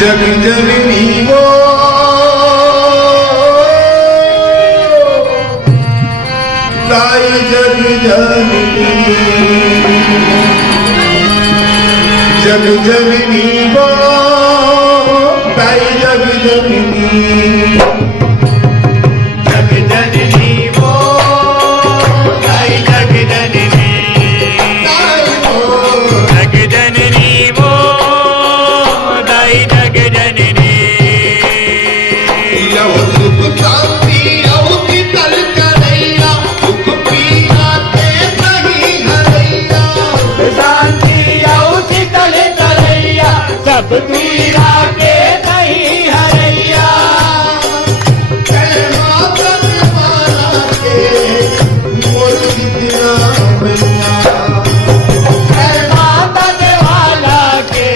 जग जननी वो ताई जग जननी, जग जननी वो ताई जग जननी, जग जननी वो ताई जग जननी, जग जननी वो ताई जग जननी। सुख शांति औती तल करैया, सुख पीनाते नहीं हरैया, शांति औती तल करैया, सब पीरा के नहीं हरैया। माता वाला के मोर कितना भैया, माता वाला के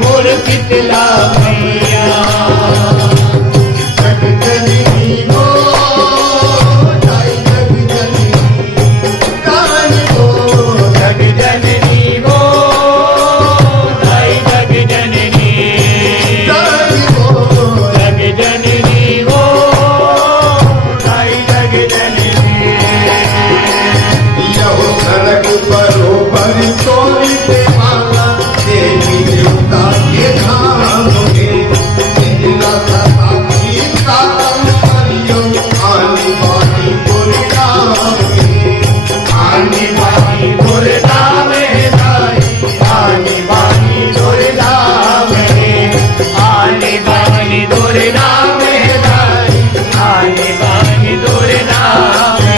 मोर कितना भैया। जग जननी वो ताई जग जननी, ताई वो जग जननी वो ताई जग जननी, ताई वो जग जननी वो ताई जग जननी। यहो सड़क बरोबर तोरी पे माला, देवी देवता के धाम के इंदिरा सता की काम करियो, आनी बानी गोरे नाम है, आनी बानी गोरे नाम है दाई, आनी बानी गोरे नाम है, आनी बानी गोरे नाम है दाई, आनी बानी गोरे नाम है।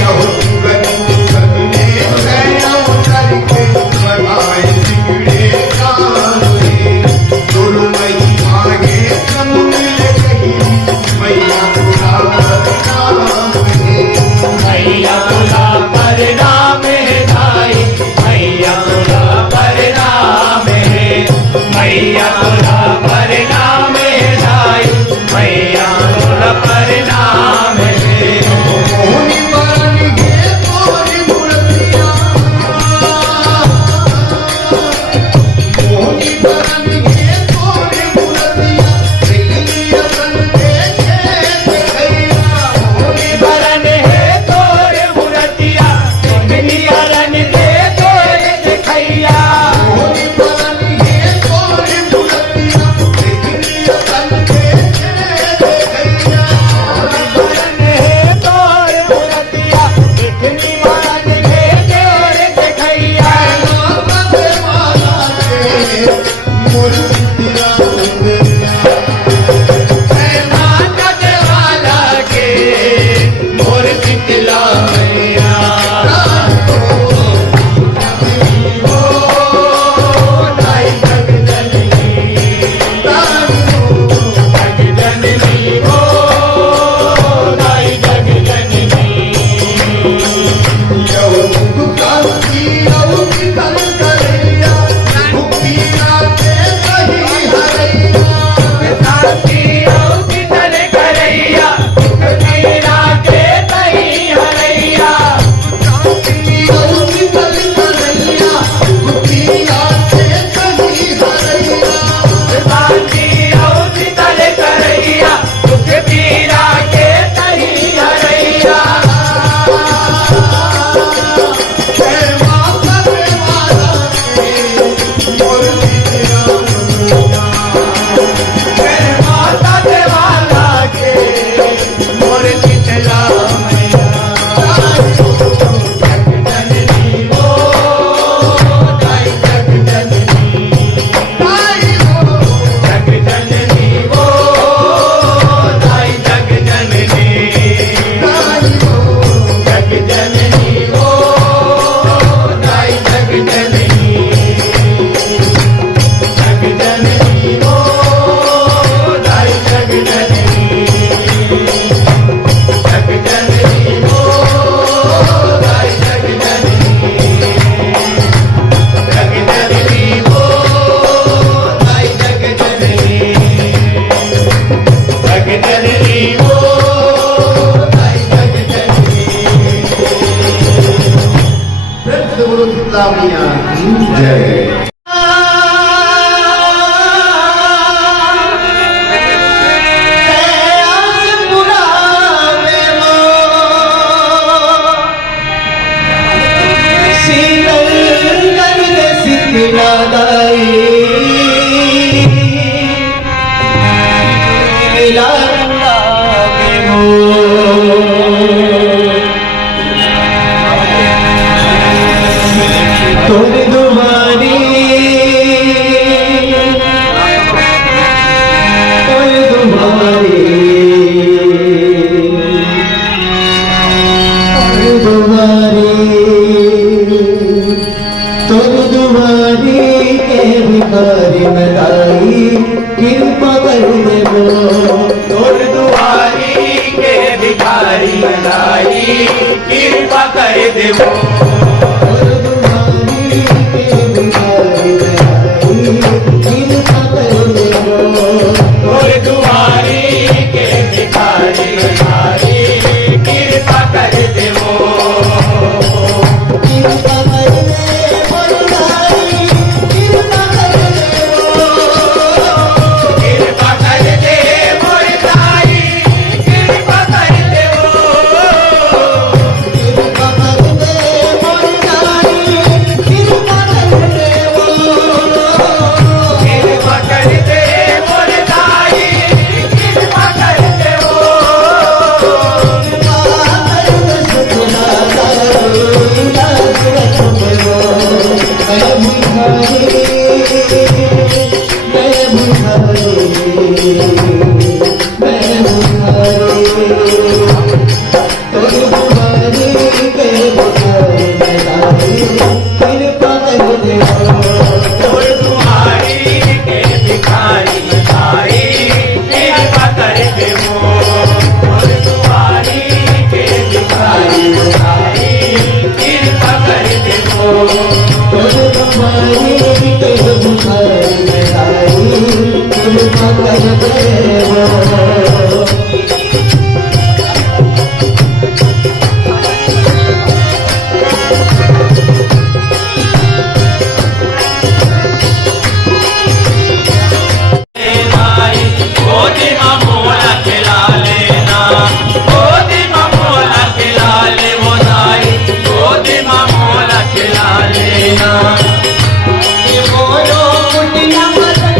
यहो सुगंध सगने नैया करके बनाए बिगड़े काम है, गुरु नहीं मांगे संग मिले कहीं, मैया तुला परिणाम है, मैया तुला परिणाम है दाई, मैया तुला परिणाम है, मैया तुला परिणाम है दाई, मैया तुला परिणाम है। मोहनी बरन गे तोरी मूर्तिया, मोहनी बरन गे तोरी मूर्तिया, दिखलिया बन देखे देखैया, मोहनी बरन है तोरे मूर्तिया, दिखलिया बन दे तोरे देखैया, मोहनी बरन है तोरे मूर्तिया, दिखलिया बन देखे देखैया, मोहनी बरन है तोरे मूर्तिया, दिखलिया बन दे तोरे देखैया। माता वाला के मोर कितना भैया, माता वाला के मोर कितना भैया। वो ताई जग जननी, ताई वो जग जननी, वो ताई जग जननी। यहो सुख शांति औती तल करैया, सुख पीनाते नहीं भिखारी मैं दाई कृपा कर देवो तोर दुआरी के भिखारी लाई कृपा कर देवो और दुआरी के भिखारी मैं दाई कृपा कर देवो तोर दुआरी के भिखारी लाई कृपा कर देवो कृपा कर देवो दाई कृपा कर देवो कृपा कर दे मोर ताई कृपा कर देवो कृपा कर देवो दाई कृपा कर देवो कृपा कर दे मोर ताई कृपा कर देवो तोर दुआरी के भिखारी लाई कृपा कर देवो तोर दुआरी के भिखारी लाई कृपा कर देवो लाई गोदी मां मोला खिला लेना गोदी मां मोला खिला ले वो लाई गोदी मां मोला खिला लेना बोलो कुटिया बोलो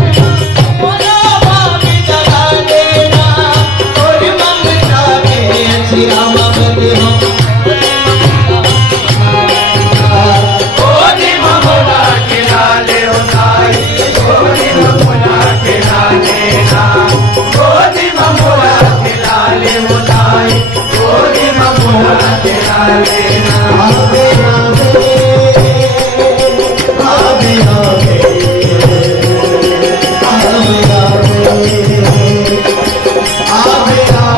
बाबी जगा देना और ममता के सिया मगन गोदी मां मोला खिला ले वो लाई गोदी मां मोला खिला लेना गोदी मां मोला खिला ले वो लाई गोदी मां मोला खिला लेना आवे आवे आवे आवे आवे आवे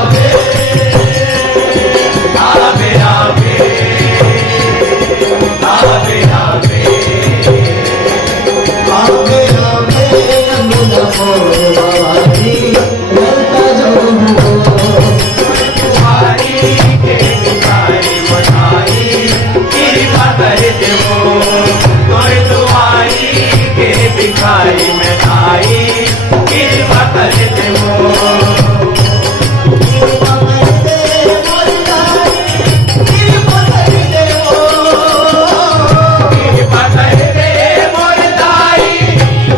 आवे आवे आवे आवे आवे आवे अनुना मोरवारी ललता जो तुम्हारी के भिखारी बनाई कृपा कर देवो तोर तुम्हारी के भिखारी में आई कृपा कर देवो कृपा कर दे कृपा कर दे मोर दाई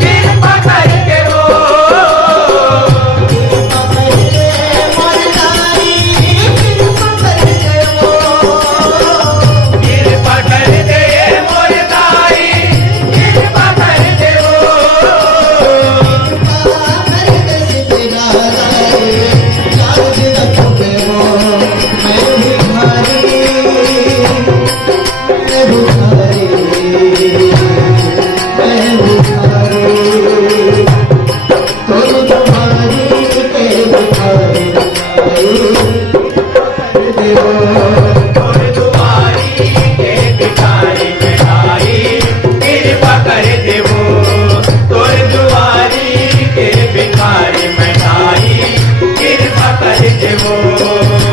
कृपा कर देवो कृपा कर दे मोर दाई कृपा कर देवो तोर दुआरी के भिखारी में आई कृपा कर देवो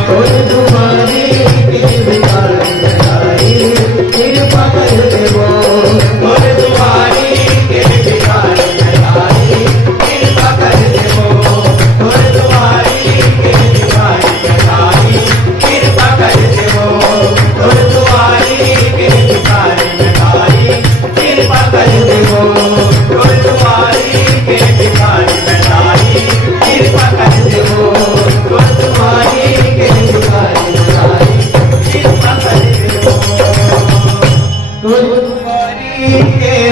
तोर दुआरी के भिखारी में आई कृपा कर देवो तोर दुआरी के भिखारी में आई कृपा कर देवो तोर दुआरी के भिखारी में आई कृपा कर देवो तोर दुआरी के भिखारी में आई कृपा कर देवो तोर दुआरी के भिखारी में आई कृपा कर देवो तोर दुआरी के भिखारी में आई कृपा कर देवो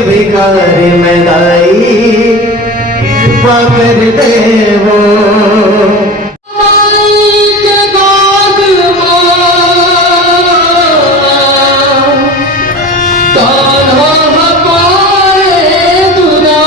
भिखारी में दाई कृपा कर देवो कान्हा हमारे दुरा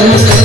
कर दे